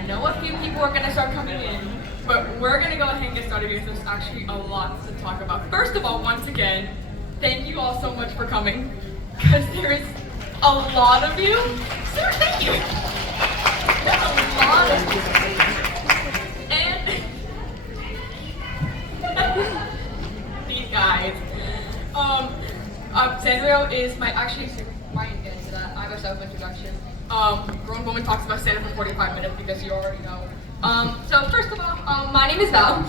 I know a few people are gonna start coming in, but we're gonna go ahead and get started because there's actually a lot to talk about. First of all, once again, thank you all so much for coming, because there's a lot of you. Sir, thank you. There's a lot of you. And these guys. Sanrio is my into that. I have a self-introduction. Grown woman talks about Santa for 45 minutes because you already know. So first of all, my name is Val,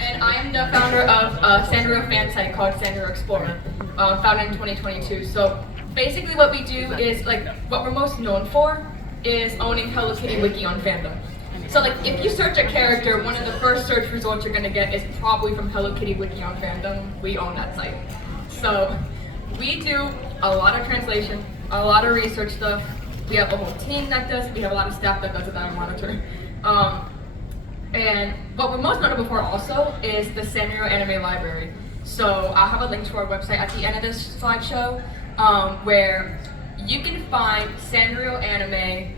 and I am the founder of a Sanrio fan site called Sanrio Explorer, founded in 2022. So basically what we do is, what we're most known for is owning Hello Kitty Wiki on fandom. So if you search a character, one of the first search results you're gonna get is probably from Hello Kitty Wiki on fandom. We own that site. So we do a lot of translation, a lot of research stuff. We have a whole team that does it. We have a lot of staff that does it that I monitor. And what we're most notable for also is the Sanrio anime library. So I'll have a link to our website at the end of this slideshow, where you can find Sanrio anime,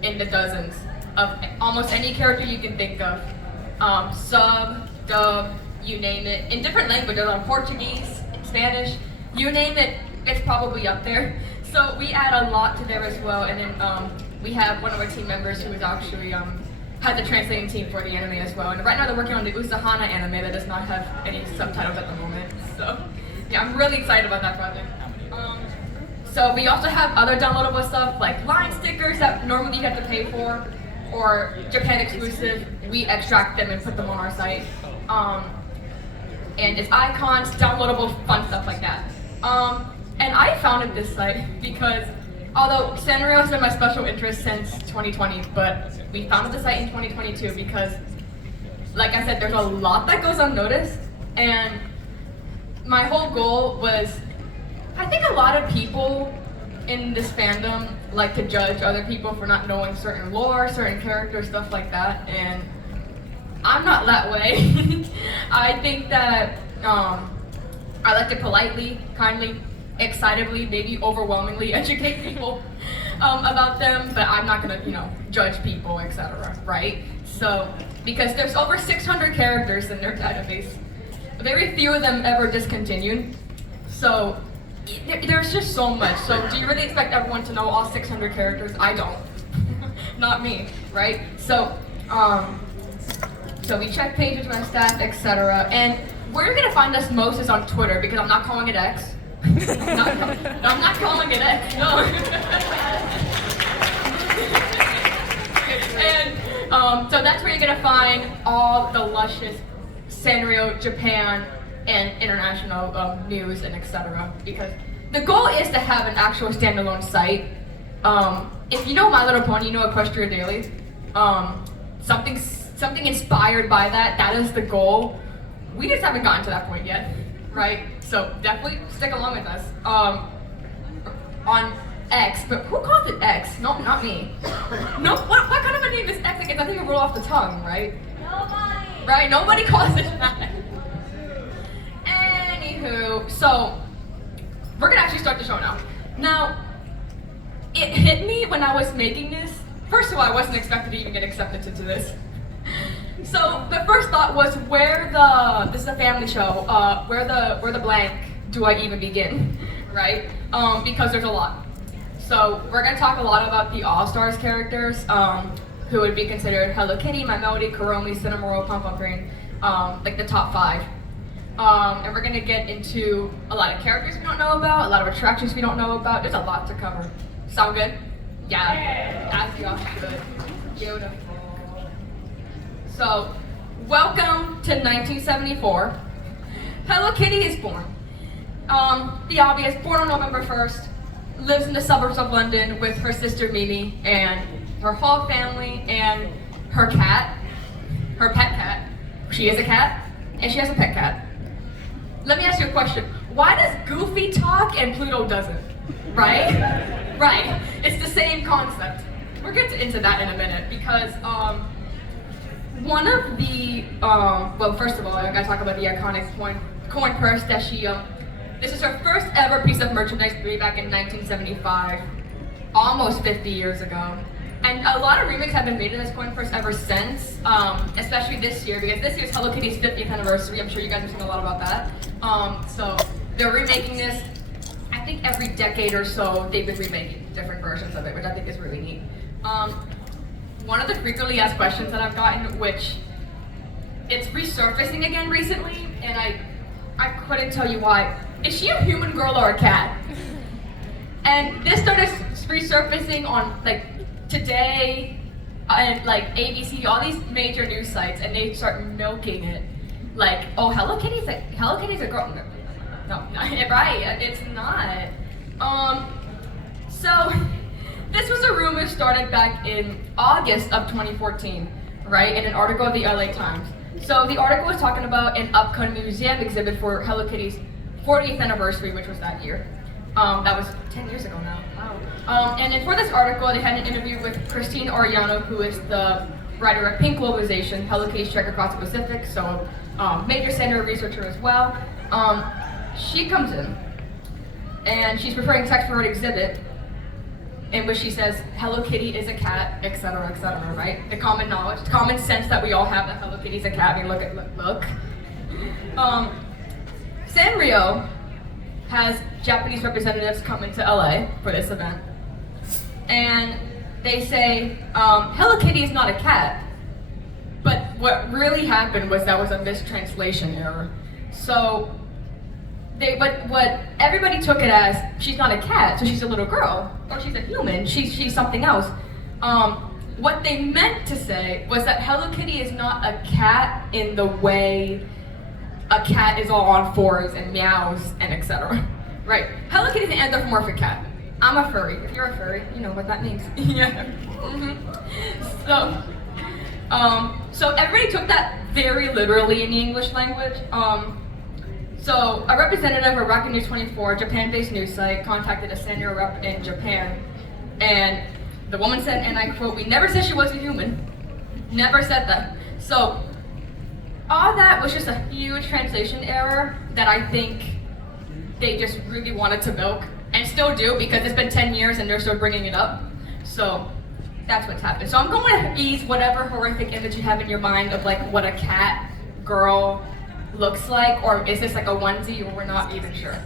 in the dozens of almost any character you can think of. Sub, dub, you name it, in different languages, Portuguese, Spanish, you name it, it's probably up there. So we add a lot to there as well, and then we have one of our team members who is actually has the translating team for the anime as well. And right now they're working on the Usahana anime that does not have any subtitles at the moment. So yeah, I'm really excited about that project. So we also have other downloadable stuff like line stickers that normally you have to pay for, or Japan exclusive. We extract them and put them on our site. And it's icons, downloadable fun stuff like that. And I founded this site because, although Sanrio has been my special interest since 2020, but we founded the site in 2022 because, like I said, there's a lot that goes unnoticed, and my whole goal was, I think a lot of people in this fandom like to judge other people for not knowing certain lore, certain characters, stuff like that, and I'm not that way. I think that I like to politely, kindly, excitedly, maybe overwhelmingly educate people about them, but I'm not gonna, judge people, etc., right? So, because there's over 600 characters in their database, very few of them ever discontinued, so there's just so much. So do you really expect everyone to know all 600 characters? I don't. Not me, right? So, so we check pages with our staff, etc. And where you're gonna find us most is on Twitter, because I'm not calling it X. I'm not calling it X, no. And so that's where you're gonna find all the luscious Sanrio, Japan, and international news and etc. Because the goal is to have an actual standalone site. If you know My Little Pony, you know Equestria Daily. Something inspired by that. That is the goal. We just haven't gotten to that point yet, right? So definitely stick along with us. On X, but who calls it X? No, not me. No, what kind of a name is X? Like, it's nothing to roll off the tongue, right? Nobody. Right? Nobody calls it that. Anywho, so we're gonna actually start the show now. Now, it hit me when I was making this. First of all, I wasn't expected to even get accepted into this. So the first thought was, this is a family show, where the blank do I even begin, right? Because there's a lot. So we're gonna talk a lot about the All-Stars characters, who would be considered Hello Kitty, My Melody, Kuromi, Cinnamoroll, Pom-Pom-Green, the top 5. And we're gonna get into a lot of characters we don't know about, a lot of attractions we don't know about. There's a lot to cover. Sound good? Yeah, as y'all should. Beautiful. So, welcome to 1974. Hello Kitty is born. The obvious, born on November 1st, lives in the suburbs of London with her sister Mimi and her whole family and her cat, her pet cat. She is a cat, and she has a pet cat. Let me ask you a question. Why does Goofy talk and Pluto doesn't? Right? Right. It's the same concept. We'll get into that in a minute because one of the, well, first of all, I gotta talk about the iconic coin purse that she, this is her first ever piece of merchandise way back in 1975, almost 50 years ago. And a lot of remakes have been made of this coin purse ever since, especially this year, because this year's Hello Kitty's 50th anniversary. I'm sure you guys have seen a lot about that. So they're remaking this. I think every decade or so, they've been remaking different versions of it, which I think is really neat. One of the frequently asked questions that I've gotten, which it's resurfacing again recently, and I couldn't tell you why. Is she a human girl or a cat? And this started resurfacing on like Today and like ABC, all these major news sites, and they start milking it. Like, oh, Hello Kitty's a girl. No, right? It's not. So this was a rumor started back in August of 2014, right? In an article of the LA Times. So the article was talking about an upcoming museum exhibit for Hello Kitty's 40th anniversary, which was that year. That was 10 years ago now. Wow. And then for this article, they had an interview with Christine Arellano, who is the writer of Pink Globalization, Hello Kitty's Trek Across the Pacific, so major Sanrio researcher as well. She comes in, and she's preparing text for an exhibit in which she says, Hello Kitty is a cat, etc., right? The common knowledge, the common sense that we all have that Hello Kitty's a cat. I mean, look. Sanrio has Japanese representatives come into LA for this event, and they say, Hello Kitty is not a cat, but what really happened was that was a mistranslation error. So, what everybody took it as, she's not a cat, so she's a little girl, or she's a human, she's something else. What they meant to say was that Hello Kitty is not a cat in the way a cat is all on fours and meows and etc. Right? Hello Kitty is an anthropomorphic cat. I'm a furry. If you're a furry, you know what that means. Yeah. So everybody took that very literally in the English language. So a representative of Rocket News 24, Japan-based news site, contacted a Sanrio rep in Japan, and the woman said, and I quote, "We never said she was a human. Never said that." So all that was just a huge translation error that I think they just really wanted to milk, and still do, because it's been 10 years and they're still bringing it up. So that's what's happened. So I'm going to ease whatever horrific image you have in your mind of like what a cat girl looks like, or is this like a onesie, or we're not even sure.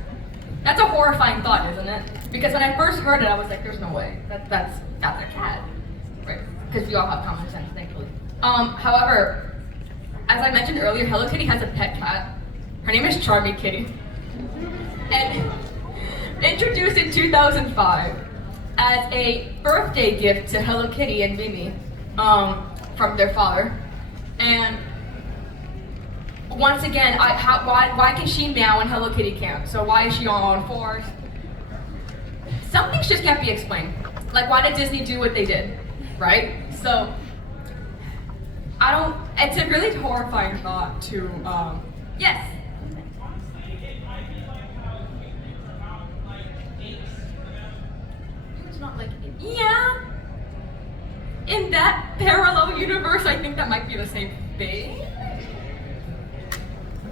That's a horrifying thought, isn't it? Because when I first heard it, I was like, there's no way. That's a cat. Right? Because we all have common sense, thankfully. However, as I mentioned earlier, Hello Kitty has a pet cat. Her name is Charmy Kitty. And introduced in 2005 as a birthday gift to Hello Kitty and Mimi from their father. And once again, why can she meow and Hello Kitty can't? So why is she all on fours? Some things just can't be explained. Like, why did Disney do what they did, right? So, it's a really horrifying thought to, yes? It's not like, yeah. In that parallel universe, I think that might be the same thing.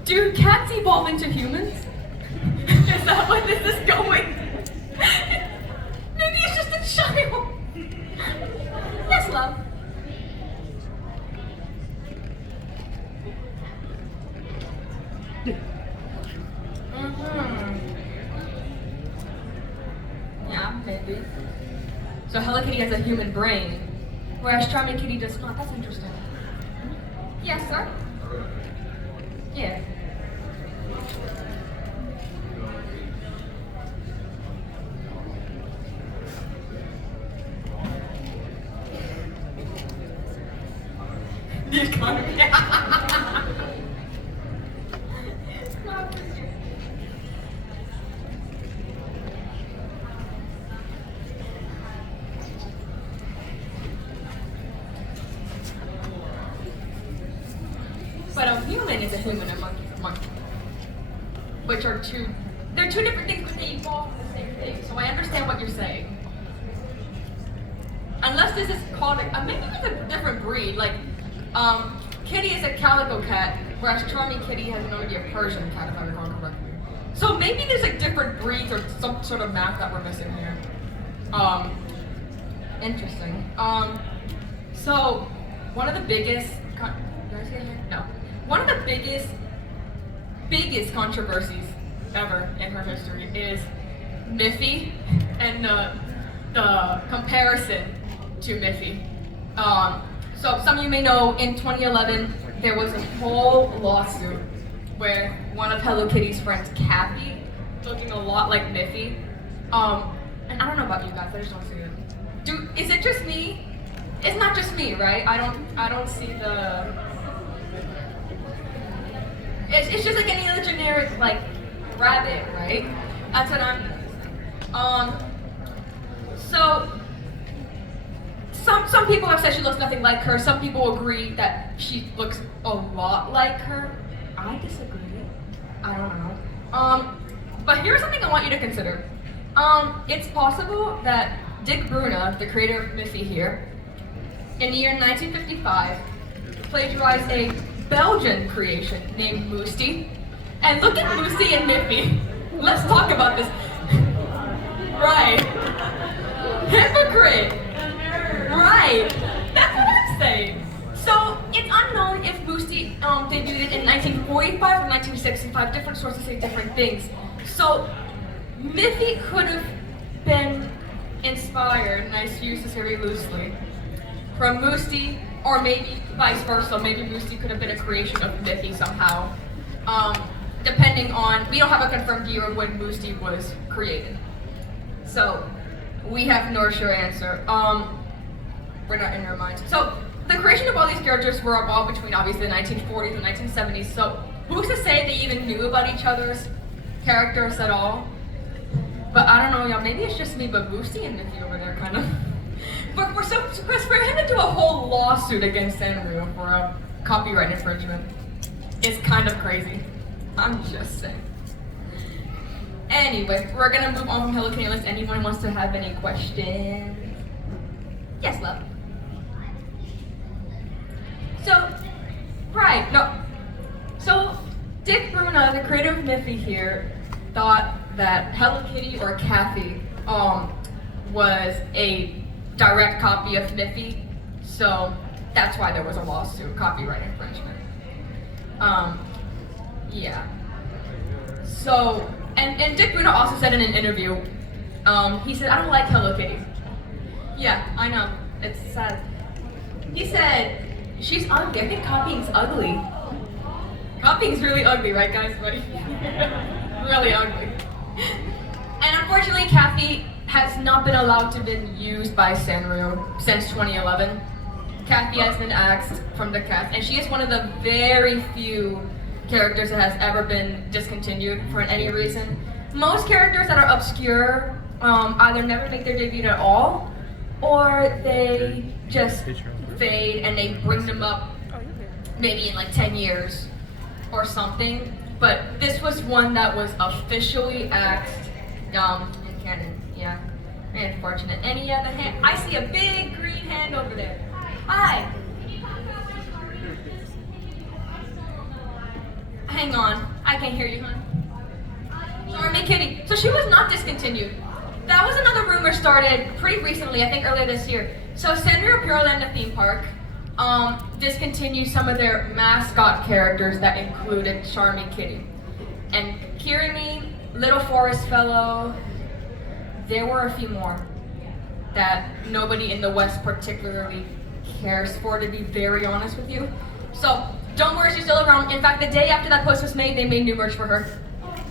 Do cats evolve into humans? Is that what this is going? Maybe it's just a child. Yes, love. Yeah, maybe. So Hello Kitty has a human brain, whereas Charming Kitty does not. That's interesting. Yes, sir? Yeah. The economy. But a human is a human, a monkey is a monkey. Which are they're two different things, but they evolve from the same thing. So I understand what you're saying. Unless this is called, maybe it's a different breed, like, Kitty is a calico cat, whereas Charming Kitty has known to be a Persian cat, if I recall correctly. So maybe there's like different breeds or some sort of math that we're missing here. Interesting. So one of the biggest, did I say that? No. One of the biggest controversies ever in her history is Miffy and the comparison to Miffy. So some of you may know in 2011 there was a whole lawsuit where one of Hello Kitty's friends, Kathy, looking a lot like Miffy. And I don't know about you guys, I just don't see it. Is it just me? It's not just me, right? I don't see the. It's just like any other generic like rabbit, right? That's what I'm. So some people have said she looks nothing like her. Some people agree that she looks a lot like her. I disagree. I don't know. But here's something I want you to consider. It's possible that Dick Bruna, the creator of Miffy here, in the year 1955, plagiarized a Belgian creation named Moosty. And look at Moosty and Miffy. Let's talk about this. Right. Hypocrite. Right. That's what I'm saying. So it's unknown if Moosty debuted in 1945 or 1965. Different sources say different things. So Miffy could have been inspired, and I use this very loosely, from Moosty, or maybe vice versa. Maybe Moosty could have been a creation of Miffy somehow. Depending on, we don't have a confirmed year of when Moosty was created. So we have no sure answer. We're not in our minds. So the creation of all these characters were evolved between obviously the 1940s and 1970s. So who's to say they even knew about each other's characters at all? But I don't know, y'all. Maybe it's just me, but Moosty and Miffy over there kind of. But for him to do a whole lawsuit against Sanrio for a copyright infringement is kind of crazy. I'm just saying. Anyway, we're gonna move on from Hello Kitty unless anyone wants to have any questions. Yes, love. So, Dick Bruna, the creator of Miffy here, thought that Hello Kitty or Kathy was a direct copy of Miffy, so that's why there was a lawsuit, copyright infringement. Yeah. So, and Dick Bruna also said in an interview, he said, I don't like Hello Kitty. Yeah, I know, it's sad. He said, she's ugly, I think copying's ugly. Copying's really ugly, right guys, buddy? Really ugly. And unfortunately, Kathy has not been allowed to be used by Sanrio since 2011. Kathy has been axed from the cast, and she is one of the very few characters that has ever been discontinued for any reason. Most characters that are obscure either never make their debut at all, or they just fade and they bring them up maybe in like 10 years or something. But this was one that was officially axed in canon. Yeah, very unfortunate. Any other hand? I see a big green hand over there. Hi. Hang on, I can't hear you, hon. Sorry, Kitty. So she was not discontinued. That was another rumor started pretty recently, I think earlier this year. So Sanrio Pureland, the theme park, discontinued some of their mascot characters that included Charmy Kitty. And Kirimi, Little Forest Fellow, there were a few more that nobody in the West particularly cares for, to be very honest with you. So don't worry, she's still around. In fact, the day after that post was made, they made new merch for her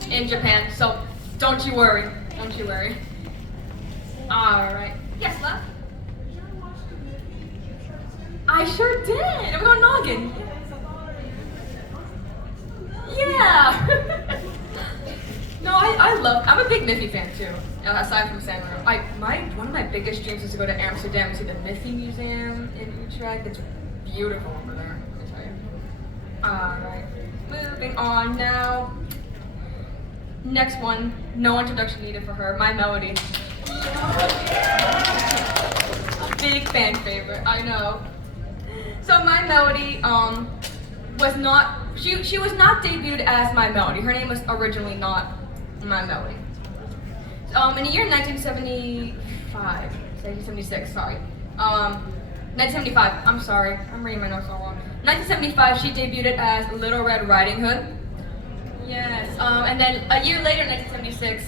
in Japan. So don't you worry, don't you worry. All right. Yes, love? I sure did. I'm going noggin. Yeah. No, I'm a big Miffy fan too. Aside from Sanrio, one of my biggest dreams is to go to Amsterdam and see the Miffy Museum in Utrecht. It's beautiful over there, let me tell you. Alright, moving on now. Next one, no introduction needed for her, My Melody. Big fan favorite, I know. So My Melody was not, she was not debuted as My Melody. Her name was originally not My Melody. In the year 1975, 1976, sorry. 1975, I'm sorry, I'm reading my notes all wrong. 1975, she debuted as Little Red Riding Hood. Yes, and then a year later, 1976,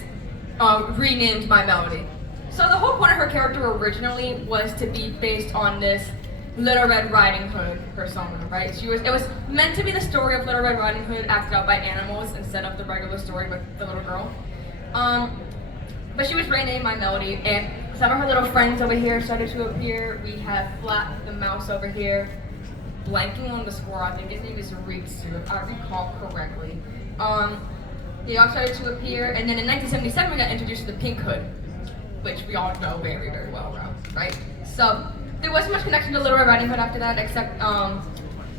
renamed My Melody. So the whole point of her character originally was to be based on this Little Red Riding Hood persona, right? It was meant to be the story of Little Red Riding Hood acted out by animals instead of the regular story with the little girl. But she was renamed My Melody, and some of her little friends over here started to appear. We have Flat the mouse over here, blanking on the squirrel. I think his name is Ritsu, if I recall correctly. They all started to appear, and then in 1977 we got introduced to the Pink Hood, which we all know very, very well, right? So there wasn't much connection to Little Red Riding Hood after that, except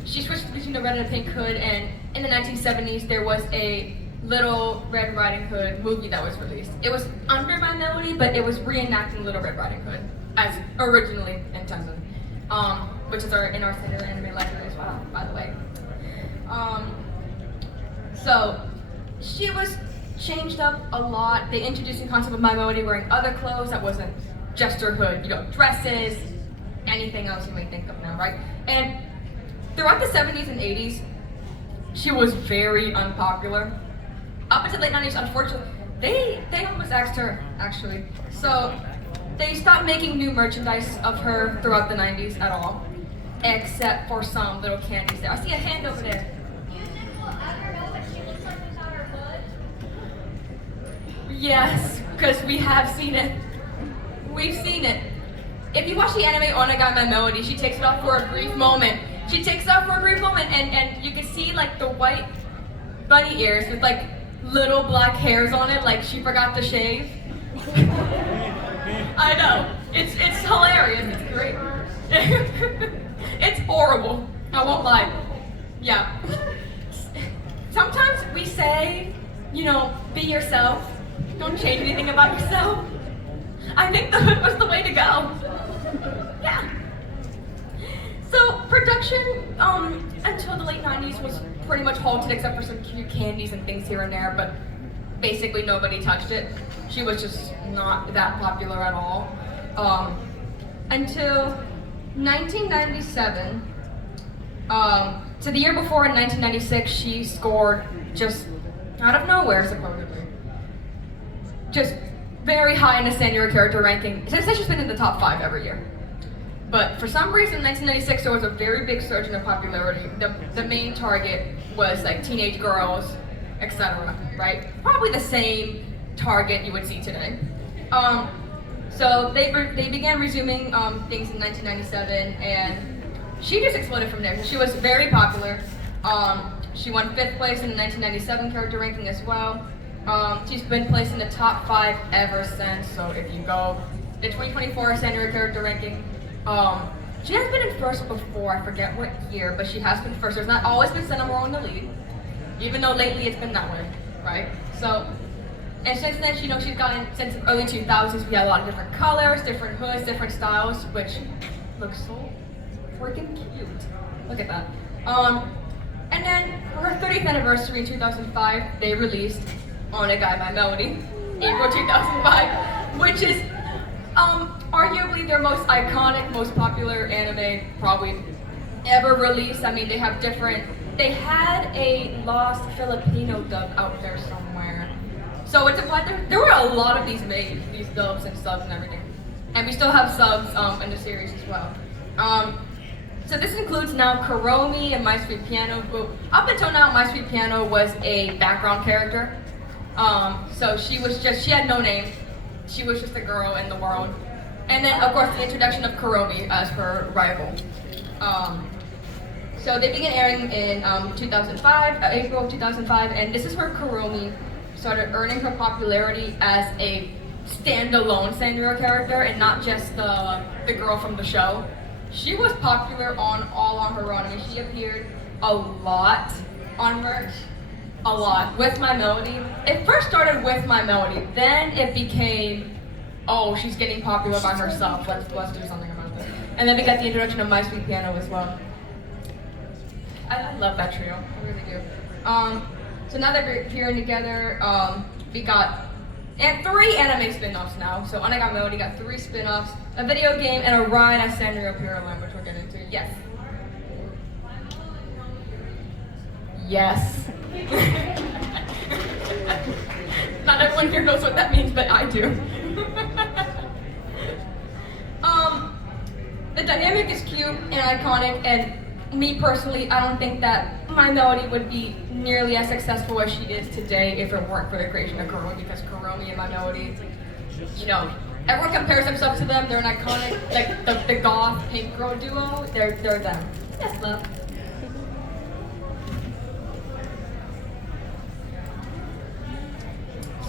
she switched between the Red and the Pink Hood, and in the 1970s there was a Little Red Riding Hood movie that was released. It was under My Melody, but it was reenacting Little Red Riding Hood as originally intended, which is in our Sanrio anime library as well, by the way. So she was changed up a lot. They introduced the concept of My Melody wearing other clothes that wasn't just her hood, dresses, anything else you may think of now, right? And throughout the 70s and 80s, she was very unpopular. Up until the late 90s, unfortunately, they almost axed her, actually. So they stopped making new merchandise of her throughout the 90s at all, except for some little candies there. I see a hand over there. Yes, because we have seen it. We've seen it. If you watch the anime Onegai My Melody, she takes it off for a brief moment. And you can see like the white bunny ears with like little black hairs on it, like she forgot to shave. I know. It's hilarious. It's great. It's horrible. I won't lie. Yeah. Sometimes we say, be yourself. Don't change anything about yourself. I think the hood was the way to go. Yeah. So production until the late 90s was pretty much halted except for some cute candies and things here and there, but basically nobody touched it. She was just not that popular at all. Until 1997, so the year before in 1996, she scored just out of nowhere, supposedly. Just very high in the Sanrio character ranking. Since then, she's been in the top 5 every year. But for some reason, in 1996, there was a very big surge in her popularity. The main target was like teenage girls, etc. Right? Probably the same target you would see today. So they began resuming things in 1997, and she just exploded from there. She was very popular. She won 5th place in the 1997 character ranking as well. She's been placed in the top 5 ever since. So if you go the 2024 Sanrio character ranking, she has been in 1st before. I forget what year, but she has been 1st. There's not always been Sanrio in the lead, even though lately it's been that way, right? So, and since then, she's gotten, since the early 2000s, we had a lot of different colors, different hoods, different styles, which looks so freaking cute. Look at that. And then for her 30th anniversary in 2005, they released Onegai My Melody, April 2005, which is arguably their most iconic, most popular anime probably ever released. I mean, they had a lost Filipino dub out there somewhere. So it's implied there were a lot of these made, these dubs and subs and everything. And we still have subs in the series as well. So this includes now Kuromi and My Sweet Piano, who up until now My Sweet Piano was a background character. So she had no name. She was just a girl in the world. And then of course the introduction of Kuromi as her rival. So they began airing in 2005, April 2005, and this is where Kuromi started earning her popularity as a standalone Sanrio character and not just the girl from the show. She was popular all on her own. I mean, she appeared a lot on merch, a lot, with My Melody. It first started with My Melody, then it became, oh, she's getting popular by herself, let's do something about this. And then we got the introduction of My Sweet Piano as well. I love that trio, I really do. So now that we're appearing together, we got 3 anime spin-offs now. So Onegai Melody got 3 spin-offs. A video game and a ride at Sanrio Pyroline, which we'll get into. Yes. Yes. Not everyone here knows what that means, but I do. The dynamic is cute and iconic, and me personally, I don't think that my melody would be nearly as successful as she is today if it weren't for the creation of Kuromi, because Kuromi and my melody, you know, everyone compares themselves to them. They're an iconic, like the goth pink girl duo. They're them. Yes, love.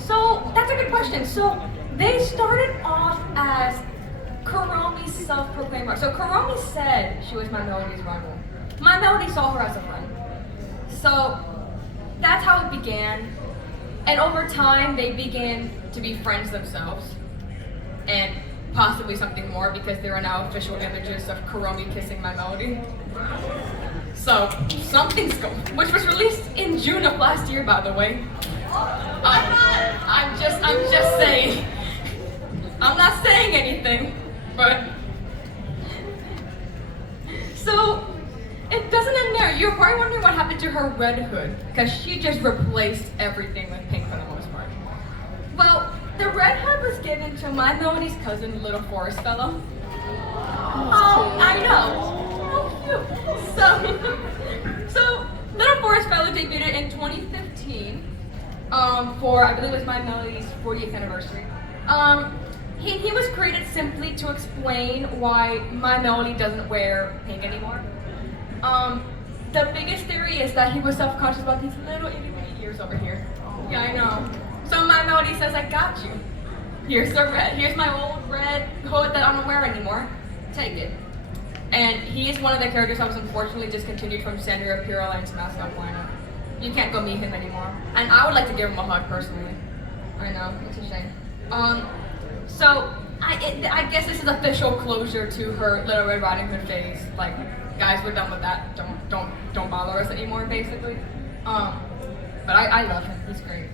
So that's a good question. So they started off as Kuromi's self-proclaimed rival. So Kuromi said she was my melody's rival. My melody saw her as a friend. So that's how it began. And over time, they began to be friends themselves. And possibly something more, because there are now official images of Kuromi kissing my melody. So something's going, which was released in June of last year, by the way. I'm just saying. I'm not saying anything, but so it doesn't end there. You're probably wondering what happened to her red hood, because she just replaced everything with pink for the most part. Well, the red hood was given to my melody's cousin, Little Forest Fellow. Oh, I know. Oh, cute. So Little Forest Fellow debuted in 2015 for, I believe it was my melody's 40th anniversary. He was created simply to explain why my melody doesn't wear pink anymore. The biggest theory is that he was self-conscious about these little itty-bitty ears over here. Yeah, I know. So my melody says, I got you. Here's the red. Here's my old red hood that I don't wear anymore. Take it. And he is one of the characters that was unfortunately discontinued from Sanrio Pureline's mascot lineup. You can't go meet him anymore. And I would like to give him a hug personally. I know, it's a shame. So I guess this is official closure to her Little Red Riding Hood phase. Like, guys, we're done with that. Don't bother us anymore, basically. But I love him. He's great.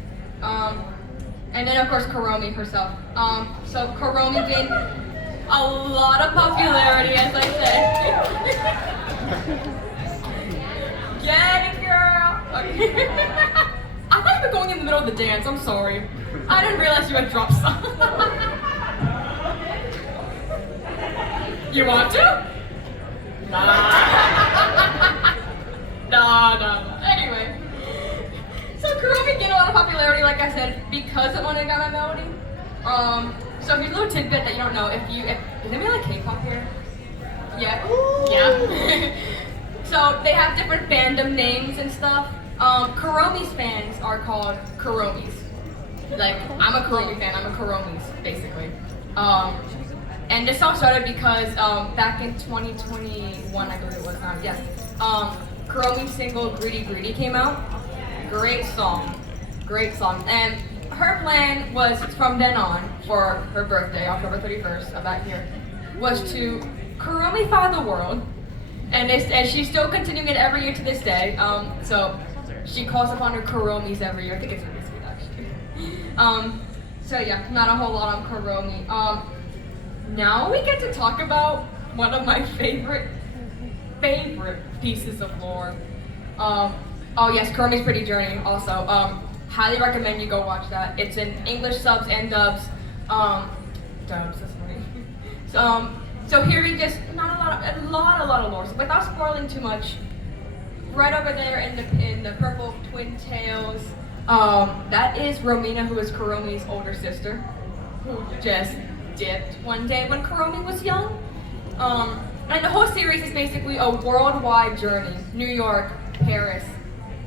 And then of course Kuromi herself. So Kuromi gained a lot of popularity, as I said. Get it, girl. Okay. I thought you were going in the middle of the dance. I'm sorry. I didn't realize you had dropped some. You want to? Nah. No. Anyway. So Kuromi gained a lot of popularity, like I said, because of when I got my melody. So here's a little tidbit that you don't know. Is anybody like K-pop here? Yeah. Yeah. So they have different fandom names and stuff. Kuromi's fans are called Kuromis. Like, I'm a Kuromi fan, I'm a Kuromis, basically. And this all started because back in 2021, I believe it was, yes, Kuromi's single Greedy Greedy came out. Great song. And her plan was, from then on, for her birthday, October 31st of that year, was to Kuromify the world. And she's still continuing it every year to this day. So she calls upon her Kuromis every year. I think it's really sweet, actually. So yeah, not a whole lot on Kuromi. Now we get to talk about one of my favorite pieces of lore. Oh yes, Kuromi's Pretty Journey also. Highly recommend you go watch that. It's in English subs and dubs. Dubs, that's funny. So here we just, not a lot of lore. So without spoiling too much, right over there in the purple twin tails, that is Romina, who is Kuromi's older sister, who just dipped one day when Kuromi was young. And the whole series is basically a worldwide journey. New York, Paris,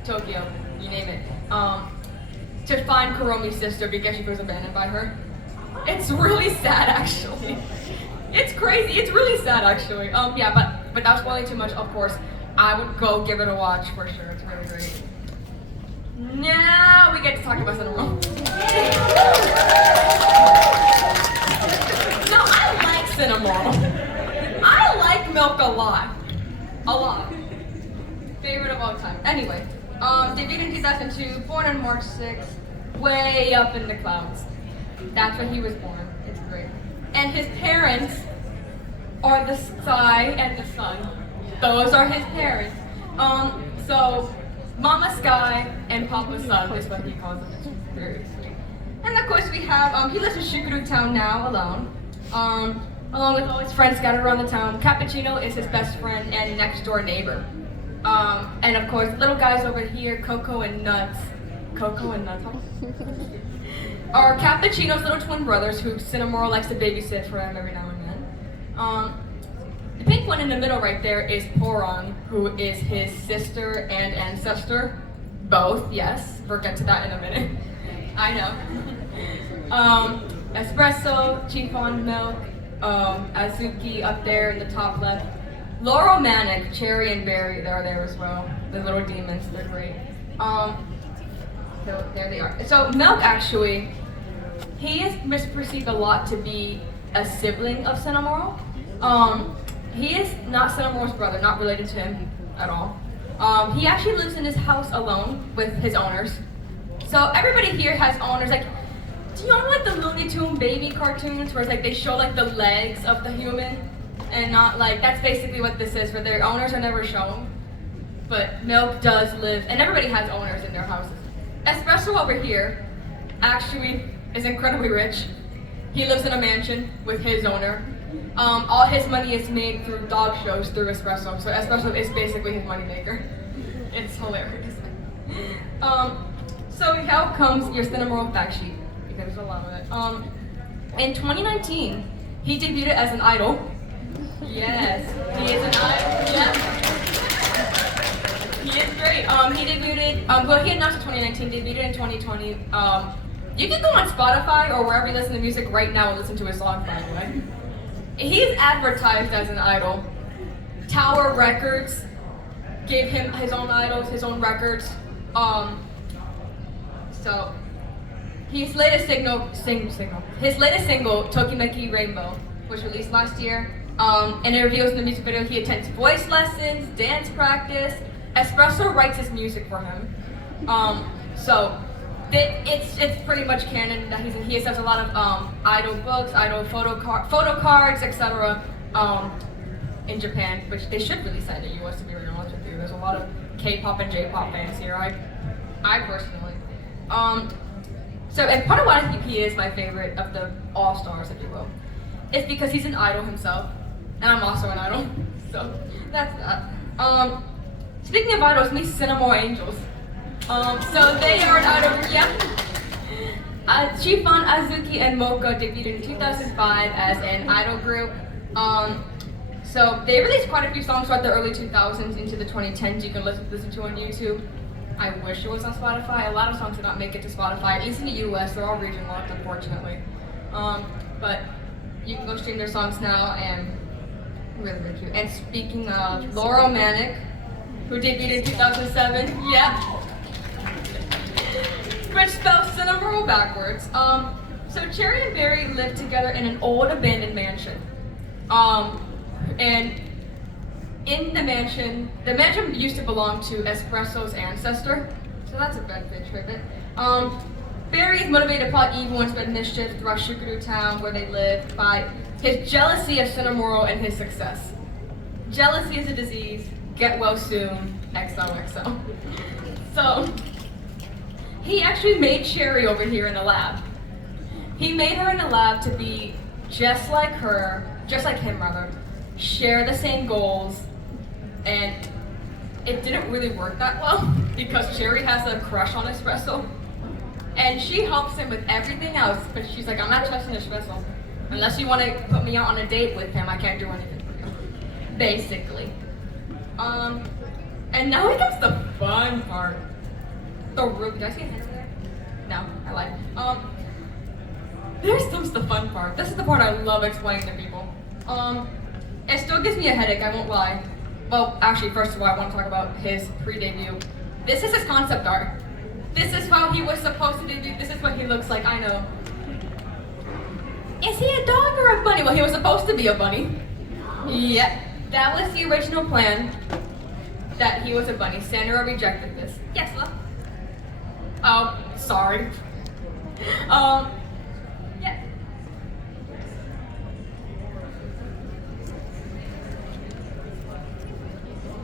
Tokyo, you name it. To find Kuromi's sister because she was abandoned by her. It's really sad, actually. It's crazy. It's really sad, actually. Yeah, but without spoiling too much, of course, I would go give it a watch for sure. It's really great. Now we get to talk about Sanrio. Now, I like Cinnamon. I like Milk a lot. A lot. Favorite of all time. Anyway, debuted in 2002, born on March 6th, way up in the clouds. That's when he was born. It's great. And his parents are the sky and the sun. Those are his parents. So Mama Sky and Papa Sun is what he calls them. It's very sweet. And of course we have, he lives in Shukuru Town now alone. Along with all his friends scattered around the town. Cappuccino is his best friend and next door neighbor. And of course, little guys over here, Coco and Nuts. Coco and Nuts, are Cappuccino's little twin brothers who Cinnamoroll likes to babysit for him every now and then. The pink one in the middle right there is Poron, who is his sister and ancestor. Both, yes. We'll get to that in a minute. I know. Espresso, chiffon milk, Azuki up there in the top left. Laurel Manic, Cherry and Berry, they're there as well. The little demons, they're great. So there they are. So Milk actually, he is misperceived a lot to be a sibling of Cinnamoroll. He is not Cinnamoroll's brother, not related to him at all. He actually lives in his house alone with his owners. So everybody here has owners. Like, do you know like the Looney Tune baby cartoons where it's like they show like the legs of the human and not like, that's basically what this is, where their owners are never shown. But Milk does live, and everybody has owners in their houses. Espresso over here actually is incredibly rich. He lives in a mansion with his owner. All his money is made through dog shows through Espresso, so Espresso is basically his moneymaker. It's hilarious. So how comes your Cinnamoroll fact sheet? Because there's a lot of it. In 2019, he debuted as an idol. Yes, he is an idol. Yeah. He is great. He debuted, well, he announced in 2019, debuted in 2020. You can go on Spotify or wherever you listen to music right now and listen to his songs, by the way. He's advertised as an idol. Tower Records gave him his own idols, his own records. So his latest single, Tokimeki Rainbow, was released last year. And it reveals in the music video he attends voice lessons, dance practice. Espresso writes his music for him. So it's pretty much canon that he has a lot of idol books, idol photo cards, etc. In Japan, which they should release that in the US, to be really honest with you. There's a lot of K-pop and J-pop fans here. I personally. So, and part of why I think he is my favorite of the all-stars, if you will, is because he's an idol himself, and I'm also an idol. So that's that. Speaking of idols, meet Cinnamoroll Angels. So they are an idol, yeah. Chiffon, Azuki, and Mocha debuted in 2005 as an idol group. So they released quite a few songs throughout the early 2000s into the 2010s you can listen to on YouTube. I wish it was on Spotify. A lot of songs did not make it to Spotify, at least in the US. They're all region locked, unfortunately. But you can go stream their songs now and really cute. And speaking of Laurel Manic, who debuted in 2007, yeah. Which spells Cinnamoroll backwards. So Cherry and Berry lived together in an old abandoned mansion. And in the mansion used to belong to Espresso's ancestor, so that's a benefit tribute. Berry is motivated to plot evil and spread mischief throughout Shukuru Town, where they live, by his jealousy of Cinnamoroll and his success. Jealousy is a disease. Get well soon. XOXO. So he actually made Cherry over here in the lab. He made her in the lab to be just like him rather, share the same goals, and it didn't really work that well because Cherry has a crush on Espresso, and she helps him with everything else, but she's like, I'm not trusting Espresso. Unless you want to put me out on a date with him, I can't do anything for you. Basically. And now it comes the fun part. Did I see a hand over there? No, I lied. There's the fun part. This is the part I love explaining to people. It still gives me a headache, I won't lie. Well, actually, first of all, I want to talk about his pre-debut. This is his concept art. This is how he was supposed to debut. This is what he looks like, I know. Is he a dog or a bunny? Well, he was supposed to be a bunny. Yep, that was the original plan, that he was a bunny. Sanrio rejected this. Yes, love? Oh, sorry. Yeah.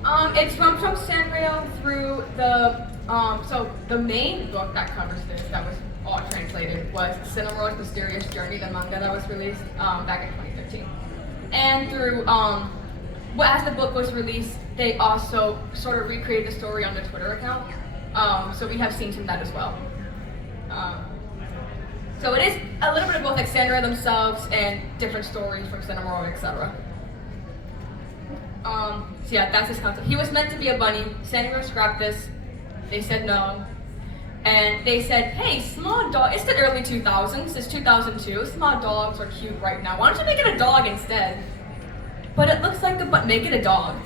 It's from Sanrio through the so the main book that covers this that was all translated was Cinnamoro's Mysterious Journey, the manga that was released back in 2015. And through well, as the book was released, they also sort of recreated the story on the Twitter account. So we have scenes from that as well. So it is a little bit of both like Sanrio themselves and different stories from Cinnamoro, etc. So yeah, that's his concept. He was meant to be a bunny. Sanrio scrapped this. They said no. And they said, hey, small dog, it's the early 2000s, it's 2002, small dogs are cute right now. Why don't you make it a dog instead? But it looks like but make it a dog.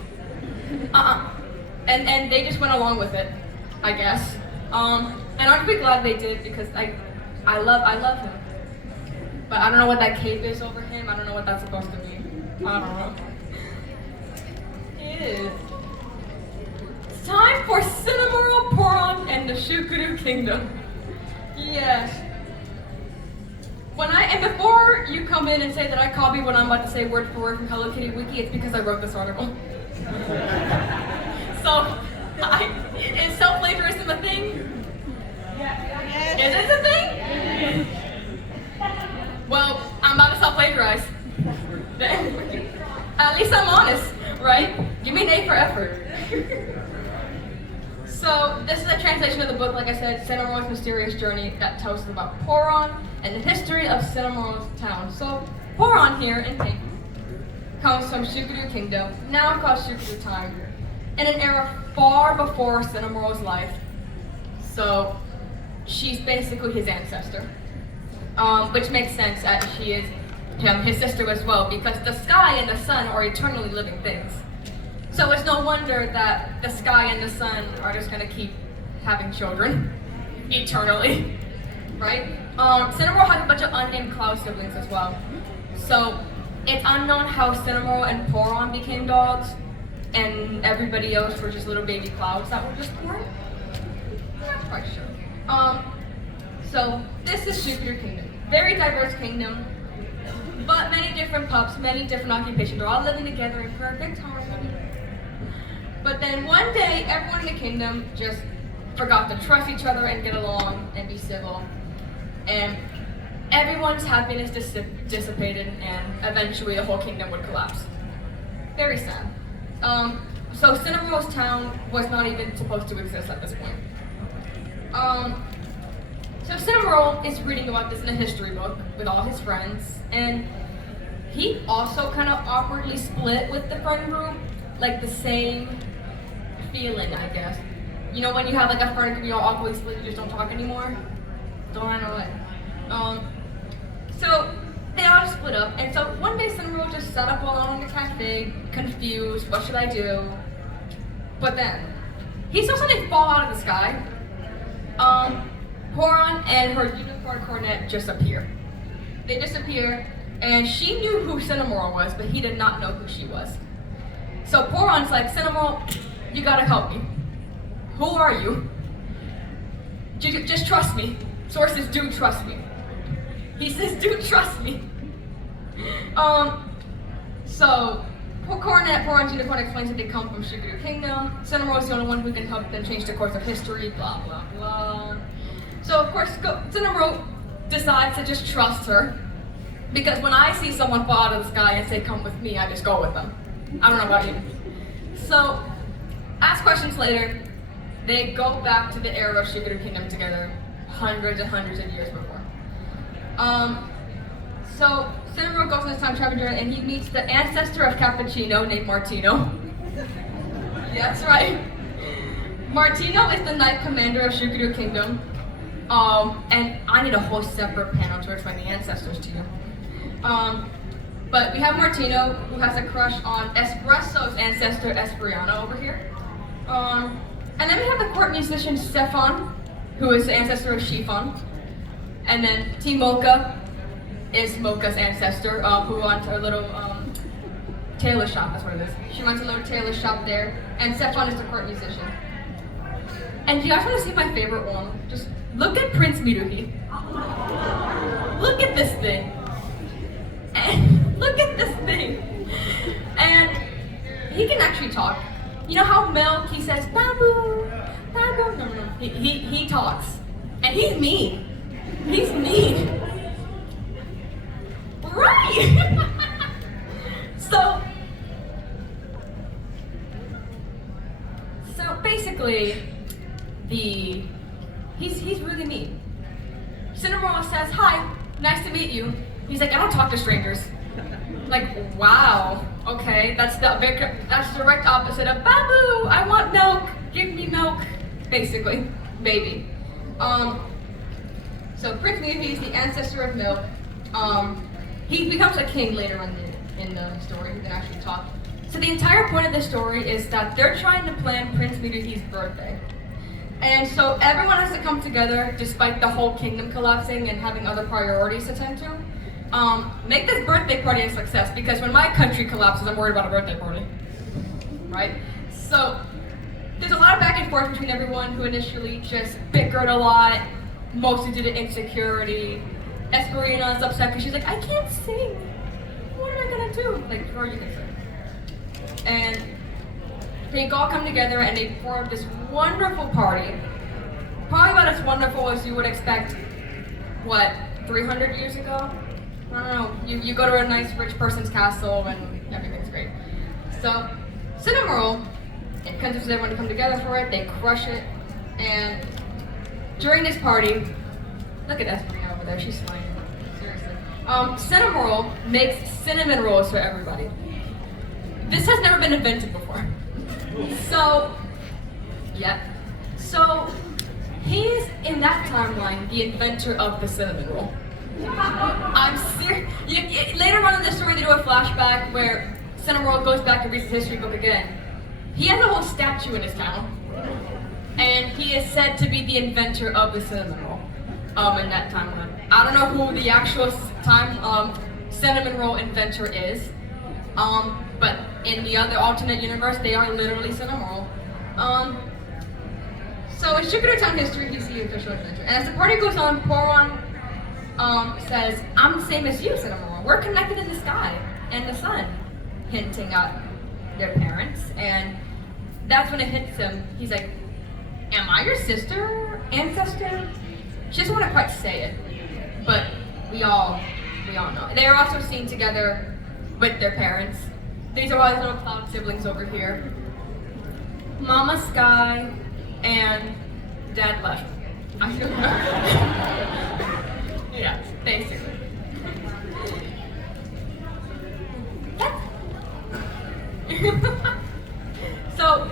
And they just went along with it, I guess. And aren't we glad they did, because I love him. But I don't know what that cape is over him, I don't know what that's supposed to mean. I don't know. It is. It's time for Cinnamoro, Poron, and the Shukuru Kingdom. Yes. Before you come in and say that I copied what I'm about to say word for word from Hello Kitty Wiki, it's because I wrote this article. So, is self-plagiarism a thing? Yes. Is it a thing? Yes. Well, I'm about to self-plagiarize. At least I'm honest, right? Give me an A for effort. So, this is a translation of the book, like I said, Cinnamoro's Mysterious Journey, that tells us about Poron and the history of Cinnamoro's town. So, Poron here in pink comes from Shukuru Kingdom, now called Shukuru Time, in an era far before Cinnamoro's life. So, she's basically his ancestor, which makes sense as she is his sister as well, because the sky and the sun are eternally living things. So it's no wonder that the sky and the sun are just gonna keep having children eternally, right? Cinnamoro has a bunch of unnamed cloud siblings as well. So it's unknown how Cinnamoro and Poron became dogs, and everybody else were just little baby clouds that were just born. I'm not quite sure. So this is Shukuru Kingdom, very diverse kingdom, but many different pups, many different occupations. They're all living together in perfect harmony. But then one day, everyone in the kingdom just forgot to trust each other and get along and be civil. And everyone's happiness dissipated, and eventually the whole kingdom would collapse. Very sad. So Cinnamoro's town was not even supposed to exist at this point. So Cinnamoro is reading about this in a history book with all his friends, and he also kind of awkwardly split with the friend group, like the same feeling, I guess. You know when you have like a friend group, you all awkwardly split, you just don't talk anymore? Don't I know what? So they all split up, and so one day Sanrio just sat up alone in the cafe, confused, what should I do? But then, he saw something fall out of the sky. Poron and her unicorn cornet just appear. They disappear, and she knew who Cinnamoro was, but he did not know who she was. So Poron's like, Cinnamoro, you gotta help me. Who are you? Just trust me. Sources do trust me. He says, do trust me. So Poron's unicorn explains that they come from Shukuru Kingdom. Cinnamoro's the only one who can help them change the course of history, blah, blah, blah. So of course, Cinnamoro decides to just trust her, because when I see someone fall out of the sky and say, come with me, I just go with them. I don't know about you. So, ask questions later, they go back to the era of Shukuru Kingdom together, hundreds and hundreds of years before. So, Cinnamoro goes on this time travel journey, and he meets the ancestor of Cappuccino named Martino. That's right. Martino is the Knight Commander of Shukuru Kingdom. And I need a whole separate panel to explain the ancestors to you. But we have Martino, who has a crush on Espresso's ancestor, Espriano, over here. And then we have the court musician, Stefan, who is the ancestor of Chiffon. And then Team Mocha is Mocha's ancestor, who runs a little tailor shop, that's what it is. She runs a little tailor shop there, and Stefan is the court musician. And do you guys want to see my favorite one? Just look at Prince Miruhi. Look at this thing. And look at this thing. And he can actually talk. You know how Milk, he says, Babu, Babu? No, no, no. He talks. And he's mean. He's mean. Right! So basically, he's really mean. Cinnamoroll says, hi, nice to meet you. He's like, I don't talk to strangers. Like, wow, okay, that's the direct opposite of Babu, I want milk, give me milk, basically, baby. So Prince Miffy is the ancestor of Milk. He becomes a king later on in the story. He can actually talk. So the entire point of this story is that they're trying to plan Prince Miffy's birthday. And so everyone has to come together, despite the whole kingdom collapsing and having other priorities to tend to. Make this birthday party a success, because when my country collapses, I'm worried about a birthday party. Right? So there's a lot of back and forth between everyone who initially just bickered a lot, mostly due to insecurity. Esperina's upset because she's like, I can't sing. What am I gonna do? Like, or you can sing. And they all come together and they form this wonderful party. Probably about as wonderful as you would expect, 300 years ago? I don't know. You go to a nice rich person's castle and everything's great. So, Cinnamoroll convinces everyone to come together for it. They crush it. And during this party, look at Esperina over there. She's smiling. Seriously. Cinnamoroll makes cinnamon rolls for everybody. This has never been invented before. So, yep. So, he's, in that timeline, the inventor of the cinnamon roll. I'm serious. Later on in the story, they do a flashback where Cinnamoroll goes back and reads the history book again. He has a whole statue in his town, and he is said to be the inventor of the cinnamon roll. In that timeline, I don't know who the actual cinnamon roll inventor is. But in the other alternate universe, they are literally Cinnamoroll. So in Jupiter Town history, he's the official inventor. And as the party goes on, Poron says, I'm the same as you, Cinnamoroll. We're connected in the sky and the sun, hinting at their parents. And that's when it hits him. He's like, am I your sister, ancestor? She doesn't want to quite say it, but we all know. They are also seen together with their parents. These are all his little cloud siblings over here. Mama Sky and Dad left. I feel yeah, basically. So,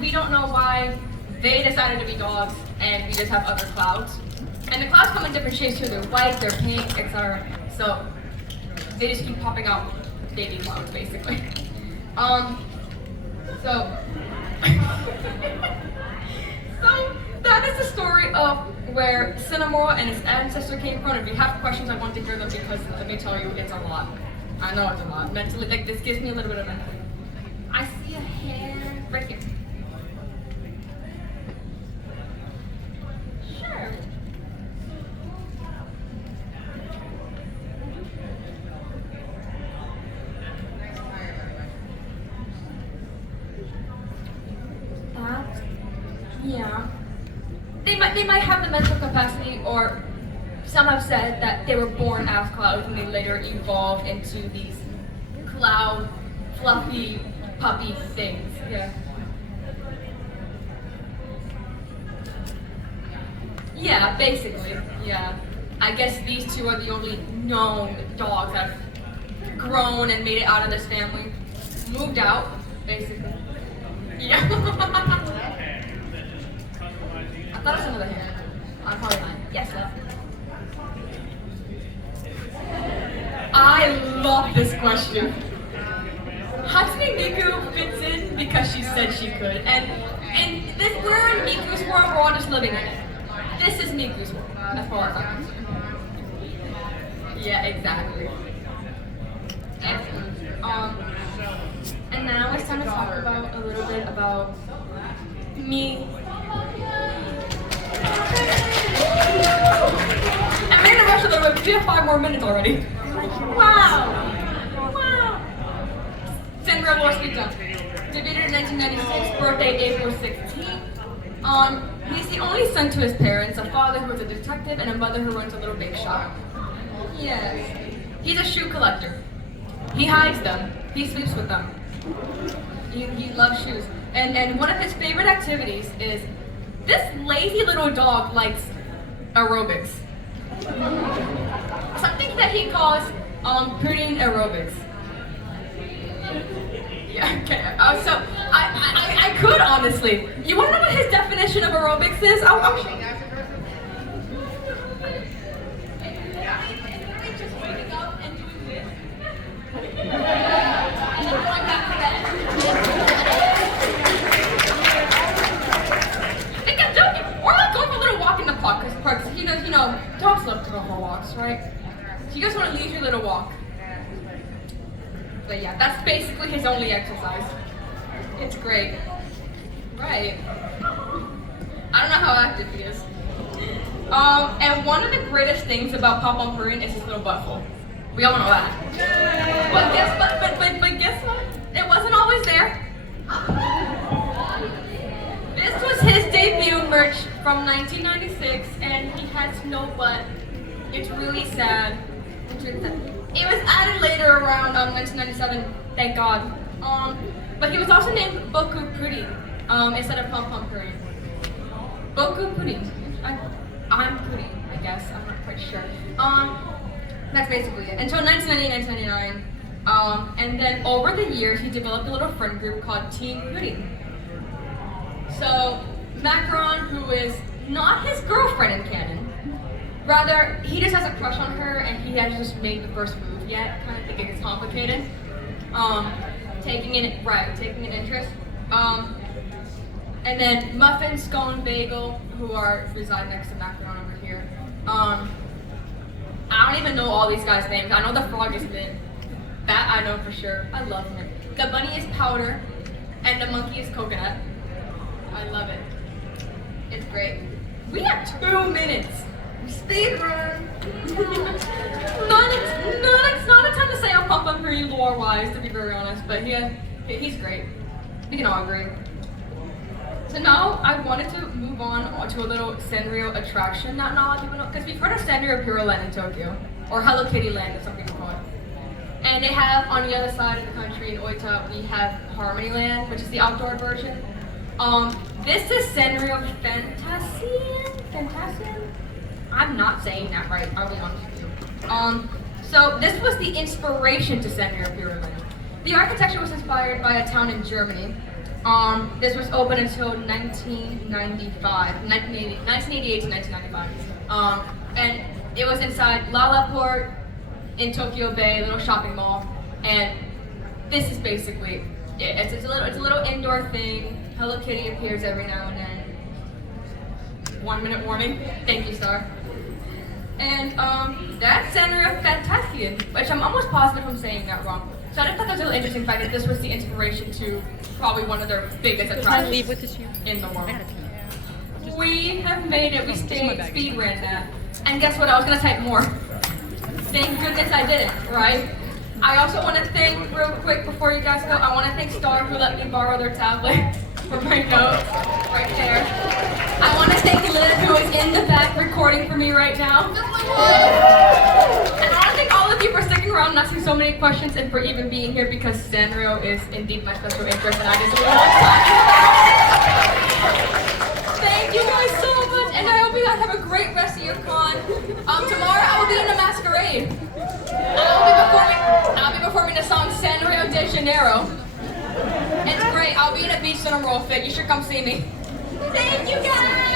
we don't know why they decided to be dogs and we just have other clouds. And the clouds come in different shapes too. They're white, they're pink, etc. So, they just keep popping out baby clouds, basically. So that is the story of where Cinnamoroll and his ancestor came from. If you have questions, I want to hear them because let me tell you, it's a lot. I know it's a lot. Mentally, like this gives me a little bit of mental. I see a hand right here. Sure. Yeah. They might have the mental capacity, or some have said that they were born as clouds and they later evolved into these cloud, fluffy, puppy things. Yeah. Yeah, basically. Yeah. I guess these two are the only known dogs that have grown and made it out of this family. Moved out, basically. Yeah. I thought it was another hand. I'm probably not. Yes, left. I love this question. Hatsune Miku fits in because she said she could. And this, we're in Miku's world, we're all just living in it. This is Miku's world, as far as I'm concerned. Yeah, exactly. And now it's time to talk about a little bit about me. I made a rush a little bit. We have 5 more minutes already. Wow. Wow. Raborski-Dunn. Debuted in 1996, birthday April 16th. He's the only son to his parents, a father who is a detective and a mother who runs a little bake shop. Yes. He's a shoe collector. He hides them. He sleeps with them. He loves shoes. And one of his favorite activities is this lazy little dog likes aerobics. Something that he calls prudent aerobics. Yeah, okay. So I could honestly. You want to know what his definition of aerobics is? I'll show you. Just waking up and doing this. Going back to bed. I think I'm joking. Or like going for a little walk in the park, because he does, dogs love to go for walks, right? So you guys want to leisurely little walk. But yeah, that's basically his only exercise. It's great. Right. I don't know how active he is. And one of the greatest things about Papa Purin is his little butthole. We all know that. But guess what? It wasn't always there. This was his debut merch from 1996, and he has no butt. It's really sad. It was added later around 1997, thank God. But he was also named Boku Puri instead of Pom Pom Puri. Boku Puri. I'm Puri, I guess. I'm not quite sure. That's basically it. Until 1998, 1999. And then over the years, he developed a little friend group called Team Puri. So, Macaron, who is not his girlfriend in canon, rather, he just has a crush on her and he hasn't just made the first move yet, kind of thinking it's complicated. Taking an interest. And then Muffin, Scone, Bagel, who reside next to Macaron over here. I don't even know all these guys' names. I know the frog is Mint. That I know for sure. I love Mint. The bunny is Powder, and the monkey is Coconut. I love it. It's great. We have 2 minutes. Speed run. It's not a ton to say on Papa Puri lore-wise, to be very honest, but he's great. We can all agree. So now I wanted to move on to a little Sanrio attraction that not a lot of people know, because we've heard of Sanrio Pure Land in Tokyo, or Hello Kitty Land, as some people call it. And they have on the other side of the country in Oita, we have Harmony Land, which is the outdoor version. This is Sanrio Fantasian? I'm not saying that right, I'll be honest with you. So this was the inspiration to Sanrio Pure Land. The architecture was inspired by a town in Germany. This was open until 1988 to 1995. And it was inside Lalaport in Tokyo Bay, a little shopping mall. And this is basically it. It's a little indoor thing. Hello Kitty appears every now and then. 1 minute warning. Thank you, Star. And that's Sanrio Fantasian, which I'm almost positive I'm saying that wrong. So I just thought that was a really interesting fact that this was the inspiration to probably one of their biggest attractions in the world. We have made it. We speed ran that. And guess what? I was going to type more. Thank goodness I didn't, right? I also want to thank, real quick before you guys go, I want to thank Star who let me borrow their tablet for my notes right there. I want to thank Liz who is in the back recording for me right now. And I want to thank all of you for sticking around and asking so many questions and for even being here because Sanrio is indeed my special interest and I just love talking. Thank you guys so much and I hope you guys have a great rest of your con. Tomorrow I will be in a masquerade. I'll be performing the song Sanrio de Janeiro. It's great. I'll be in a beach in a roll fit. You should come see me. Thank you guys!